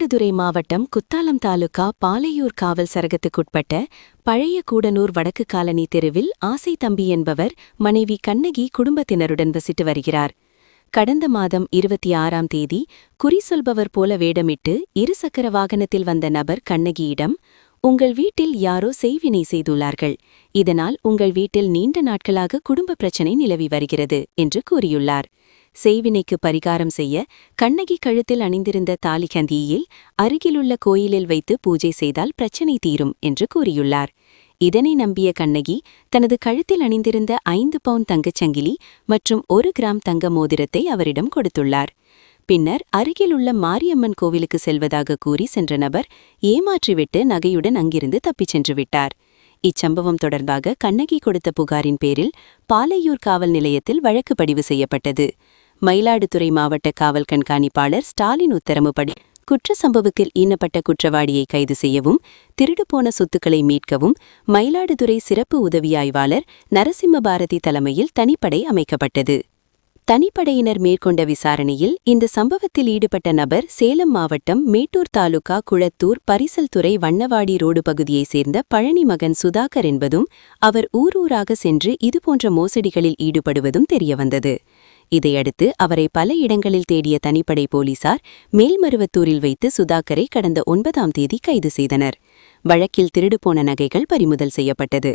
மயிலாடுதுறை மாவட்டம் குத்தாலம் தாலுகா பாலையூர் காவல் சரகத்துக்குட்பட்ட பழைய கூடனூர் வடக்கு காலனி தெருவில் ஆசை தம்பி என்பவர் மனைவி கண்ணகி குடும்பத்தினருடன் வசித்து வருகிறார். கடந்த மாதம் 26ஆம் தேதி குறி சொல்பவர் போல வேடமிட்டு இருசக்கர வாகனத்தில் வந்த நபர் கண்ணகியிடம், உங்கள் வீட்டில் யாரோ செய்வினை செய்துள்ளார்கள், இதனால் உங்கள் வீட்டில் நீண்ட நாட்களாக குடும்ப பிரச்சினை நிலவி வருகிறது என்று கூறியுள்ளார். செய்வினைக்கு பரிகாரம் செய்ய கண்ணகி கழுத்தில் அணிந்திருந்த தாலிகந்தியில் அருகிலுள்ள கோயிலில் வைத்து பூஜை செய்தால் பிரச்சினை தீரும் என்று கூறியுள்ளார். இதனை நம்பிய கண்ணகி தனது கழுத்தில் அணிந்திருந்த 5 பவுன் தங்கச்சங்கிலி மற்றும் 1 கிராம் தங்க மோதிரத்தை அவரிடம் கொடுத்துள்ளார். பின்னர் அருகிலுள்ள மாரியம்மன் கோவிலுக்கு செல்வதாக கூறி சென்ற நபர் ஏமாற்றிவிட்டு நகையுடன் அங்கிருந்து தப்பிச் சென்று விட்டார். இச்சம்பவம் தொடர்பாக கண்ணகி கொடுத்த புகாரின் பேரில் பாலையூர் காவல் நிலையத்தில் வழக்கு பதிவு செய்யப்பட்டது. மயிலாடுதுறை மாவட்ட காவல் கண்காணிப்பாளர் ஸ்டாலின் உத்தரவுப்படி குற்ற சம்பவத்தில் ஈனப்பட்ட குற்றவாளியை கைது செய்யவும், திருடுபோன சொத்துக்களை மீட்கவும் மயிலாடுதுறை சிறப்பு உதவி ஆய்வாளர் நரசிம்ம பாரதி தலைமையில் தனிப்படை அமைக்கப்பட்டது. தனிப்படையினர் மேற்கொண்ட விசாரணையில் இந்த சம்பவத்தில் ஈடுபட்ட நபர் சேலம் மாவட்டம் மேட்டூர் தாலுகா குளத்தூர் பரிசல்துறை வண்ணவாடி ரோடு பகுதியைச் சேர்ந்த பழனி மகன் சுதாகர் என்பதும் அவர் ஊரூராக சென்று இதுபோன்ற மோசடிகளில் ஈடுபடுவதும் தெரியவந்தது. இதையடுத்து அவரை பல இடங்களில் தேடிய தனிப்படை போலீசார் மேல்மருவத்தூரில் வைத்து சுதாகரை கடந்த 9ஆம் தேதி கைது செய்தனர். வழக்கில் திருடுபோன நகைகள் பறிமுதல் செய்யப்பட்டது.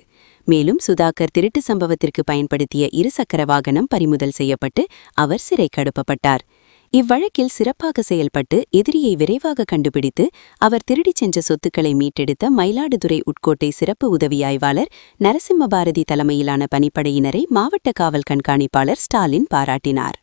மேலும் சுதாகர் திருட்டு சம்பவத்திற்கு பயன்படுத்திய இருசக்கர வாகனம் பறிமுதல் செய்யப்பட்டு அவர் சிறைக்கு அனுப்பப்பட்டார். இவ்வழக்கில் சிறப்பாக செயல்பட்டு எதிரியை விரைவாக கண்டுபிடித்து அவர் திருடிச் சென்ற சொத்துக்களை மீட்டெடுத்த மயிலாடுதுறை உட்கோட்டை சிறப்பு உதவி ஆய்வாளர் நரசிம்ம பாரதி தலைமையிலான பணிப்படையினரை மாவட்ட காவல் கண்காணிப்பாளர் ஸ்டாலின் பாராட்டினார்.